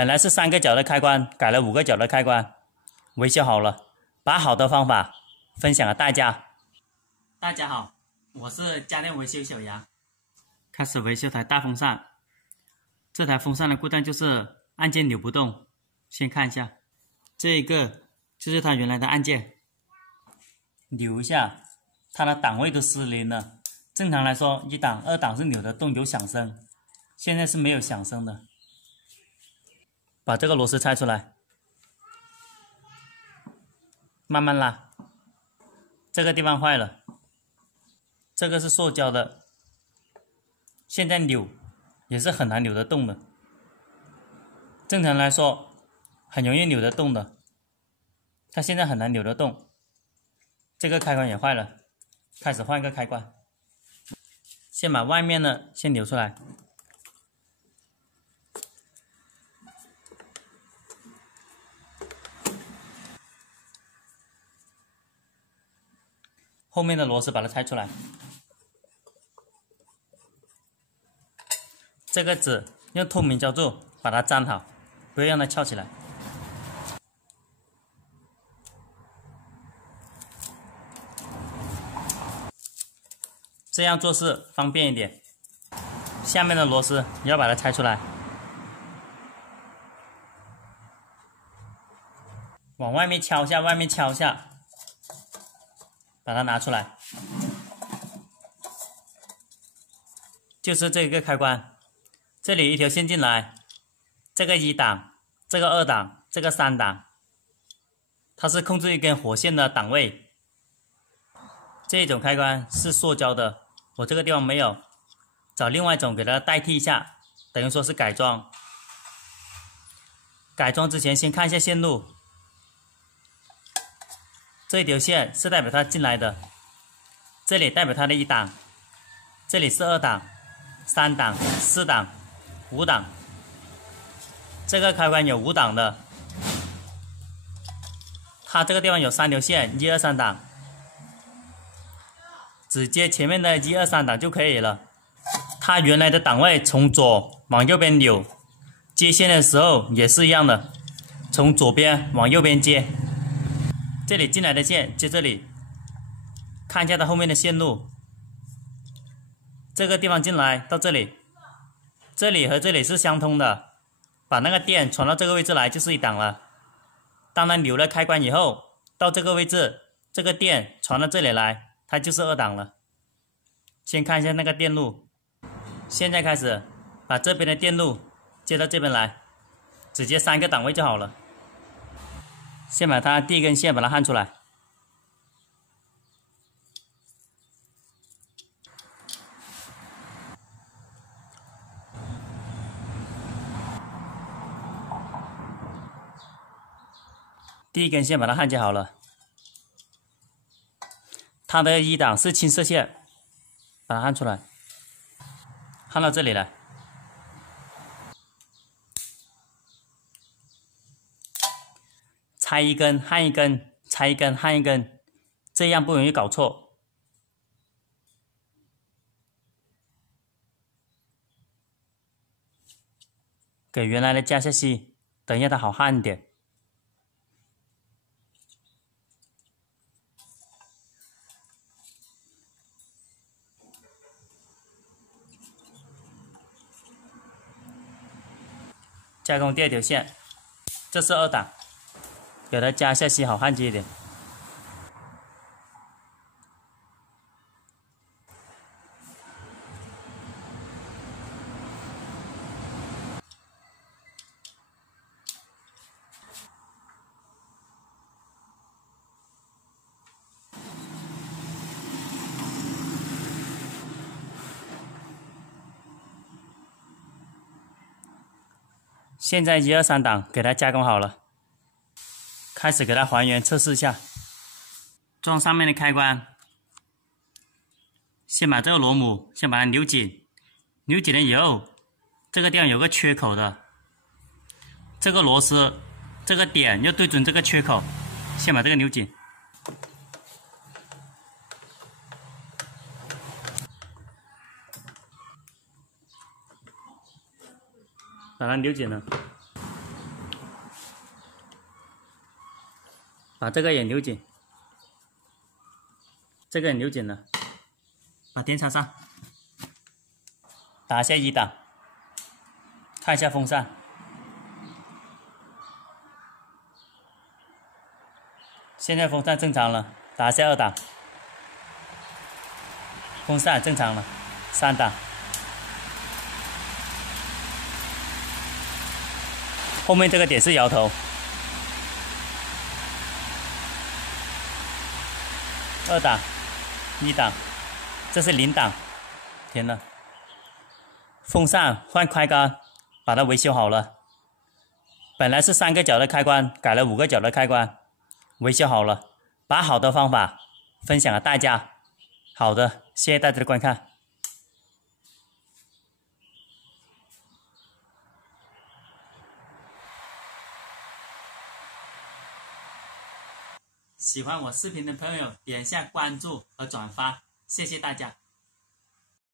本来是3个角的开关，改了5个角的开关，维修好了，把好的方法分享给大家。大家好，我是家电维修小杨。开始维修台大风扇，这台风扇的故障就是按键扭不动。先看一下，这一个就是它原来的按键，扭一下，它的档位都失灵了。正常来说，1档、2档是扭得动有响声，现在是没有响声的。把这个螺丝拆出来，慢慢拉。这个地方坏了，这个是塑胶的，现在扭也是很难扭得动的。正常来说很容易扭得动的，它现在很难扭得动。这个开关也坏了，开始换一个开关。先把外面的先扭出来，后面的螺丝把它拆出来。这个纸用透明胶布把它粘好，不要让它翘起来。这样做事方便一点。下面的螺丝也要把它拆出来，往外面敲一下，外面敲一下，把它拿出来。就是这个开关，这里一条线进来，这个1档，这个2档，这个3档，它是控制一根火线的档位。这一种开关是塑胶的，我这个地方没有，找另外一种给它代替一下，等于说是改装。改装之前先看一下线路，这一条线是代表它进来的，这里代表它的1档，这里是2档、3档、4档、5档。这个开关有5档的，它这个地方有3条线，1、2、3档，只接前面的1、2、3档就可以了。它原来的档位从左往右边扭，接线的时候也是一样的，从左边往右边接。这里进来的线接这里，看一下它后面的线路。这个地方进来到这里，这里和这里是相通的，把那个电传到这个位置来就是1档了。当它扭了开关以后，到这个位置，这个电传到这里来，它就是2档了。先看一下那个电路，现在开始把这边的电路接到这边来，只接3个档位就好了。先把它第一根线把它焊出来，第一根线把它焊接好了。它的1档是青色线，把它焊出来，焊到这里来。拆一根焊一根，拆一根焊一根，这样不容易搞错。给原来的加下吸，等一下它好焊一点。加工第2条线，这是2档，给它加下吸好焊接一点。现在1、2、3档给它加工好了，开始给它还原测试一下。装上面的开关，先把这个螺母先把它扭紧，扭紧了以后，这个地方有个缺口的，这个螺丝这个点要对准这个缺口，先把这个扭紧。把它扭紧了，把这个也扭紧，这个也扭紧了，把电插上，打一下1档，看一下风扇，现在风扇正常了，打一下2档，风扇正常了，3档，后面这个点是摇头，2档，1档，这是0档，停了。风扇换开关，把它维修好了。本来是3个角的开关，改了5个角的开关，维修好了。把好的方法分享给大家。好的，谢谢大家的观看。喜欢我视频的朋友，点一下关注和转发，谢谢大家。